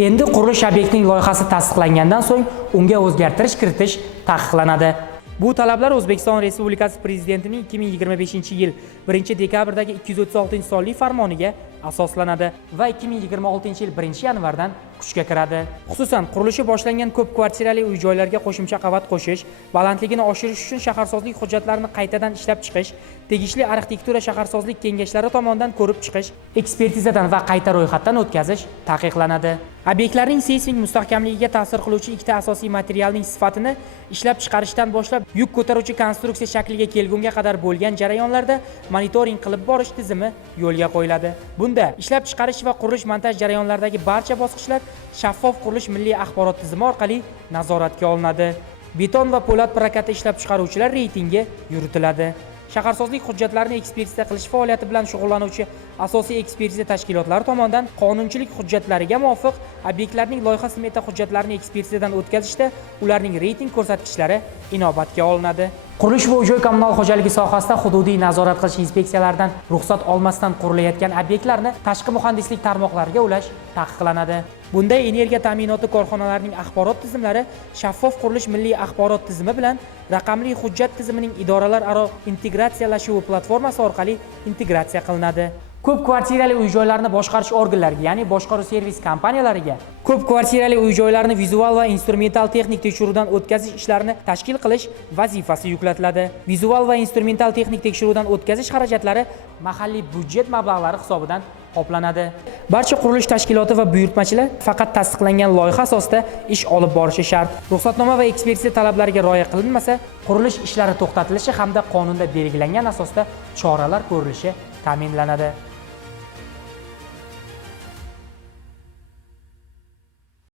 Endi qurilish obyektining loyihasi tasdiqlangandan so'ng unga o'zgartirish kiritish taqiqlanadi. Bu talablar O'zbekiston Respublikasi Prezidentining 2025-yil 1-dekabrdagi 236-sonli farmoniga asoslanadi va 2026-yil 1-yanvardan kuchga kiradi. Xususan, qurilishi boshlangan ko'p kvartirali uy-joylarga qo'shimcha qavat qo'shish, balandligini oshirish uchun shaharsozlik hujjatlarini qaytadan ishlab chiqish, tegishli arxitektura shaharsozlik kengashlari tomonidan ko'rib chiqish, ekspertizadan va qayta ro'yxatdan o'tkazish taqiqlanadi. Obyektlarning seysmik mustahkamligiga ta'sir qiluvchi ikkita asosiy materialning sifatini ishlab chiqarishdan boshlab yuk ko'taruvchi konstruksiya shakliga kelgunga qadar bo'lgan jarayonlarda monitoring qilib borish tizimi yo'lga qo'yiladi. Bunda ishlab chiqarish va qurilish montaj jarayonlaridagi barcha bosqichlar shaffof qurilish milliy axborot tizimi orqali nazoratga olinadi. Beton va po'lat prokati ishlab chiqaruvchilar reytingi yuritiladi. Shaharsozlik hujjatlarini ekspertiza qilish faoliyati bilan shug'ullanuvchi asosiy ekspertiza tashkilotlari tomonidan qonunchilik hujjatlariga muvofiq obyektlarning loyiha smeta hujjatlarini ekspertizadan o'tkazishda ularning reyting ko'rsatkichlari inobatga olinadi. Qurilish va uy-joy kommunal xo'jaligi sohasida hududiy nazorat qilish inspeksiyalaridan ruxsat olmasdan qurilayotgan obyektlarni tashqi muhandislik tarmoqlariga ulash taqiqlanadi. Bunda energiya ta'minoti korxonalarining axborot tizimlari shaffof qurilish milliy axborot tizimi bilan raqamli hujjat tizimining idoralararo integratsiyalashuvi platformasi orqali integratsiya qilinadi. Ko'p kvartirali uy-joylarni boshqarish organlariga, ya'ni boshqaruv servis kompaniyalariga ko'p kvartirali uy-joylarni vizual va instrumental texnik tekshiruvdan o'tkazish ishlarini tashkil qilish vazifasi yuklatiladi. Vizual va instrumental texnik tekshiruvdan o'tkazish xarajatlari mahalliy byudjet mablag'lari hisobidan qoplanadi. Barcha qurilish tashkiloti va buyurtmachilar faqat tasdiqlangan loyiha asosida ish olib borishi shart. Ruxsatnoma va ekspertiza talablariga rioya qilinmasa, qurilish ishlari to'xtatilishi hamda qonunda belgilangan asosda choralar ko'rilishi ta'minlanadi.